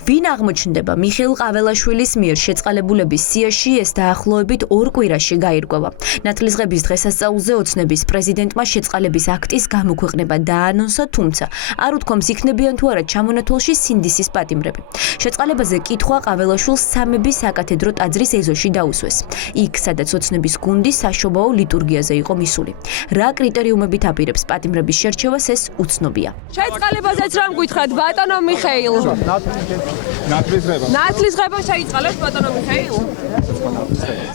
ვინ აღმოჩნდება მიხეილ ყაველაშვილის მიერ შეწყალებულების სიაში ეს დაახლოებით 2 კვირაში გაირკვევა. ნათლისღების დღესასწაულზე ოცნების პრეზიდენტმა შეწყალების აქტის გამოქვეყნება დაანონსა, თუმცა არ უთქვამს იქნებიან თუ არა ჩამონათვალში სინდისის პატიმრები. შეწყალებაზე კითხვა ყაველაშვილს სამების საკათედრო ტაძრის ეზოში დაუსვეს. იქ, სადაც ოცნების გუნდი საშობაო ლიტურგიაზე იყო მისული. რა კრიტერიუმებით აპირებს პატიმრების შერჩევას, ეს უცნობია. შეწყალებაზეც რამ გითხრათ, ბატონო მიხეილ? ნათლისღება შეიწყალებს ბატონო მიხეილ?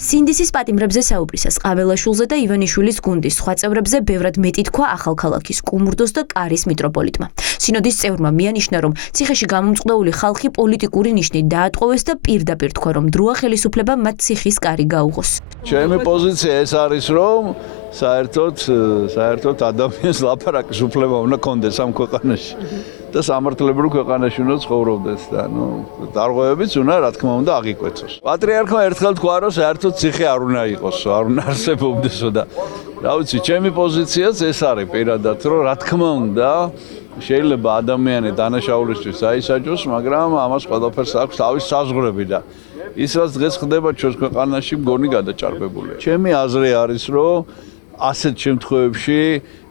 სინდისის პატიმრებზე საუბრისას ყაველაშვილზე და ივანიშვილის გუნდის სხვა წევრებზე ბევრად მეტი თქვა ახალქალაქის, კუმურდოს და კარის მიტროპოლიტმა. სინოდის წევრმა მიანიშნა, რომ ციხეში გამომწყდეული ხალხი პოლიტიკური ნიშნით დაატყოვეს და პირდაპირ თქვა, რომ დროა ხელისუფლებამ მათ ციხის კარი გაუღოს. ჩემი პოზიცია ეს არის, რომ საერთოდ ადამიანს ლაპარაკის უფლება უნდა კონდეს ამ ქვეყანაში და სამართლებრივ ქვეყანაში უნდა ცხოვრობდეს და დარღვევებიც უნდა რა თქმა უნდა აღიკვეცოს. პატრიარქმა ერთხელ თქვა, რომ საერთოდ ციხე არ უნდა იყოსო, არ უნდა არსებობდესო და რა ვიცი, ჩემი პოზიციაც ეს არის პირადად, რომ რა თქმა უნდა შეიძლება ადამიანი დანაშაულისთვის აისაჯოს, მაგრამ ამას ყველაფერს აქვს თავის საზღვრები და ის რაც დღეს ხდება ჩვენს ქვეყანაში მგონი გადაჭარბებულია. ჩემი აზრი არის, რომ ასეთ შემთხვევებში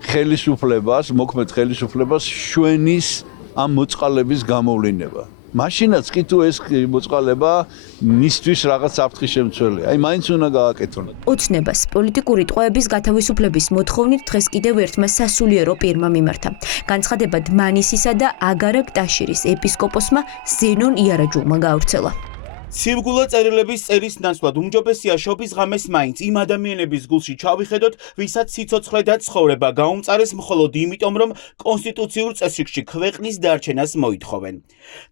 ხელისუფლებას, მოქმედ ხელისუფლებას შვენის ამ მოწყალების გამოვლინება. მაშინაც კი თუ ეს მოწყალება მისთვის რაღაც საფრთხის შემცველია. აი მაინც უნდა გააკეთონ. ოცნებას პოლიტიკური ტყვეების გათავისუფლების მოთხოვნით დღეს კიდევ ერთმა სასულიერო პირმა მიმართა. განცხადება დმანისისა და აგარაკ ტაშირის ეპისკოპოსმა ზენონ იარაჯულმა გაავრცელა. სივრგულა წერილების წერის ნაცვლად უმჯობესია შობის ღამეს მაინც იმ ადამიანების გულში ჩავიხედოთ, ვისაც სიცოცხლე და ცხოვრება გაუმწარეს მხოლოდ იმიტომ, რომ კონსტიტუციურ წესრიგში ქვეყნის დარჩენას მოითხოვენ.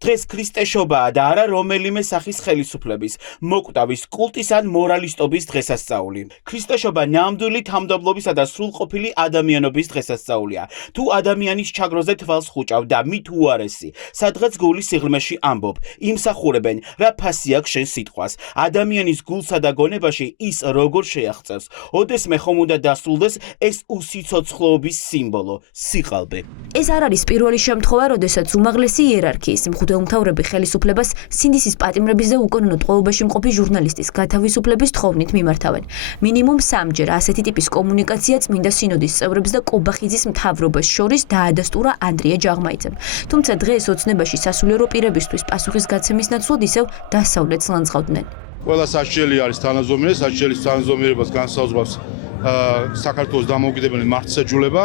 დღეს ქრისტეშობაა და არა რომელიმე სახის ხელისუფლების, მოკვდავის, კულტის ან მორალისტობის დღესასწაული. ქრისტეშობა ნამდვილი თანმდაბლობისა და სრულყოფილი ადამიანობის დღესასწაულია. თუ ადამიანის ჩაგროზე თვალს ხუჭავ და მით უარესი, სადღაც გულის სიღრმეში ამბობ, იმსახურებენ, რა ფასი აქვს შენ სიტყვას. ადამიანის გულსა და გონებაში ის როგორ შეაღწევს. ოდესმე ხომ უნდა დასრულდეს ეს უსიცოცხლოების სიმბოლო, სიყალბე. ეს არ არის პირველი შემთხვევა, როდესაც უმაღლესი იერარქიის მღვდელმთავრები ხელისუფლებას სინდისის პატიმრების და უკანონო ტყვეობაში მყოფი ჟურნალისტის გათავისუფლების თხოვნით მიმართავენ. მინიმუმ 3-ჯერ ასეთი ტიპის კომუნიკაცია წმინდა სინოდის წევრებს და კობახიძის მთავრობას შორის დაადასტურა ანდრია ჯაღმაიძემ. თუმცა დღეს ოცნებაში სასულიერო პირებისთვის პასუხისგაცემის ნაცვლად ისევ დასავლეთს ლანძღავდნენ. ყველა სასჯელი არის თანაზომიერება, სასჯელის თანაზომიერებას განსაზღვრავს საქართველოს დამოუკიდებელი მართლმსაჯულება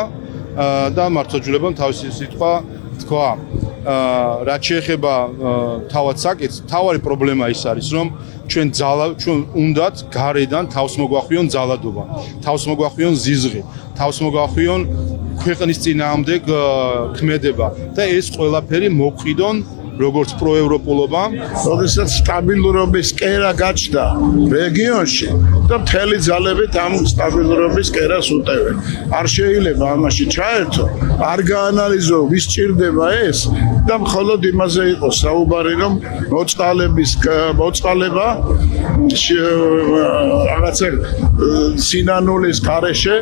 და მართლმსაჯულებამ თავისი სიტყვა თქვა. რაც შეეხება თავად საკითხს, თავარი პრობლემა ის არის, რომ ჩვენ უნდათ გარედან თავს მოგვახვიონ ძალადობა, თავს მოგვახვიონ ზიზღი, თავს მოგვახვიონ ქვეყნის წინააღმდეგ ქმედება და ეს ყველაფერი მოყიდონ როგორც პროევროპულობა, როდესაც სტაბილურობის კერა გაჩნდა რეგიონში და მთელი ძალებით ამ სტაბილურობის კერას უტევენ. არ შეიძლება ამაში ჩაერთო, არ გაანალიზო, ვის ჭირდება ეს და მხოლოდ იმაზე იყო საუბარი, რომ მოწყალება რაღაცა სინანულის გარეშე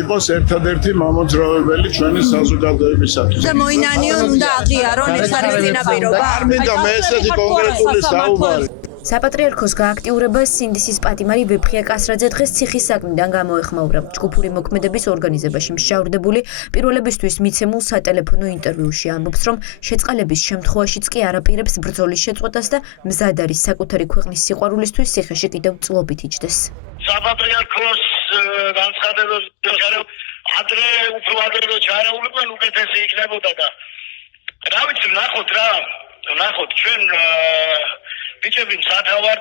იყოს ერთადერთი მამოძრავებელი ჩვენი საზოგადოებისათვის. და მოინანიონ უნდა აღიარონ ეს არის წინაპირობა. არ მინდა მე ესეთი კონკრეტული საუბარი. საპატრიარქოს გააქტიურებას სინდისის პატიმარი ვეფხია კასრაძე დღეს ციხის საქმიდან გამოეხმაურა. ჯგუფური მოქმედების ორგანიზებაში მსჯავრდებული პირველებისთვის მიცემულ სატელეფონო ინტერვიუში ამბობს, რომ შეწყალების შემთხვევაშიც კი არაპირებს ბრძოლის შეწყვეტას და მზად არის საკუთარი ქვეყნის სიყვარულისთვის ციხეში კიდევ წლობით იჯდეს. საპატრიარქოს განცხადებას ადრე უფრო ადრე ჩაერეულებენ უკეთესი იქნებოდა და რა ვიცი, ნახოთ ჩვენ ბიჭები სათავარ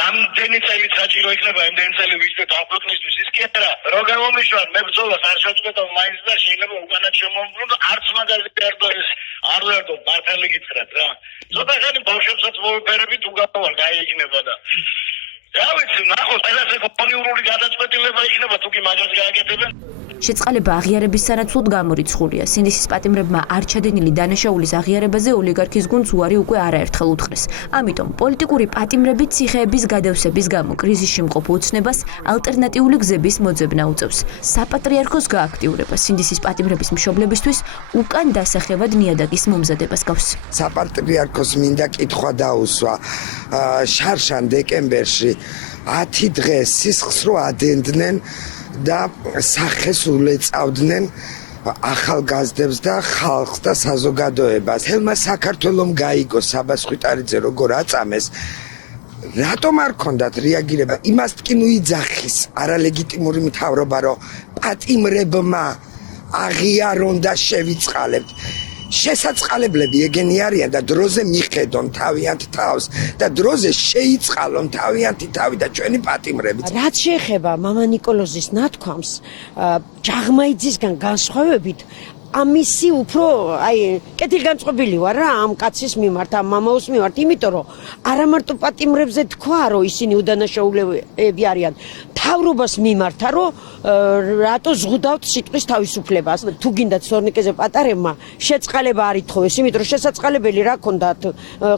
რამდენი წელი საჭირო იქნება იმდენი წელი ვიждეთ ამ ქვეყნისთვის ის კი არა რო გამომიშვან მე ბრძოლას არ შეწყვეტავ მაინც და შეიძლება უკანაც შემომბრუნო არც მაგალითად არ ვერდო მართალი გითხრათ რა ცოტა ხანი ბავშვებსაც მოვიფერებით უგავარ გაიქნება და რა ვიცი, ნახოთ, ყველაფერი კონიუნქტურული გადაწყვეტილება იქნება თუ კი მაგას გააკეთებენ. შეწყალება აღიარების სანაცვლოდ გამორიცხულია. სინდისის პატიმრებმა არ ჩადენილი დანაშაულის აღიარებაზე ოლიგარქის გუნდს უარი უკვე არაერთხელ უთხრეს. ამიტომ პოლიტიკური პატიმრებით ციხეების გადავსების გამო კრიზისში მყოფ ოცნებას ალტერნატიული გზების მოძებნა უწევს. საპატრიარქოს გააქტიურება სინდისის პატიმრების მშობლებისთვის უკან დასახევად ნიადაგის მომზადებას გავს. საპატრიარქოს მინდა კითხვა დაუსვა შარშან დეკემბერში 10 დღეს სისხლს რო ადენდნენ და სახეს ულეწავდნენ ახალგაზრდებს და ხალხს და საზოგადოებას. თელმა საქართველომ გაიგო საბას ხვიტარიძე როგორ აწამეს. რატომ არ ქონდათ რეაგირება? იმას ტკინუ იძახის არალეგიტიმური მთავრობა, რომ პატიმრებმა აღიარონ და შევიწყალებთ. შესაწყალებლები ეგენი არიან და დროზე მიხედონ თავიანთ თავს და დროზე შეიწყალონ თავიანთი თავი და ჩვენი პატიმრებით. რაც შეეხება მამა ნიკოლოზის ნათქვამს, ჯაღმაიძისგან განსხვავებით ამისი უფრო კეთილგანწყობილი ვარ რა ამ კაცის მიმართ, ამ მამაოს მიმართ, იმიტომ რომ არა მარტო პატიმრებზე თქვა, რომ ისინი უდანაშაულები არიან, თავრობას მიმართა, რომ რატო ზღუდავთ სიტყვის თავისუფლებას. თუ გინდათ სორნიკეზე პატარებმა შეწყალება არ ითხოვეს, იმიტომ რომ შესაწყალებელი რა ქონდათ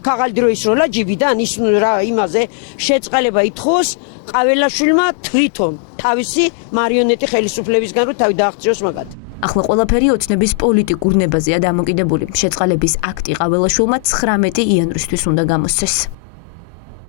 ქაღალდი დროის როლა ჯიბიდან ის რა იმაზე შეწყალება ითხოვს ყაველაშვილმა თვითონ თავისი მარიონეტი ხელისუფლებისგან რომ თავი დააღწიოს მაგათ. ახლა ყველაფერი ოცნების პოლიტიკურ ნებაზეა დამოკიდებული. შეწყალების აქტი ყაველაშვილმა 19 იანვრისთვის უნდა გამოსცეს.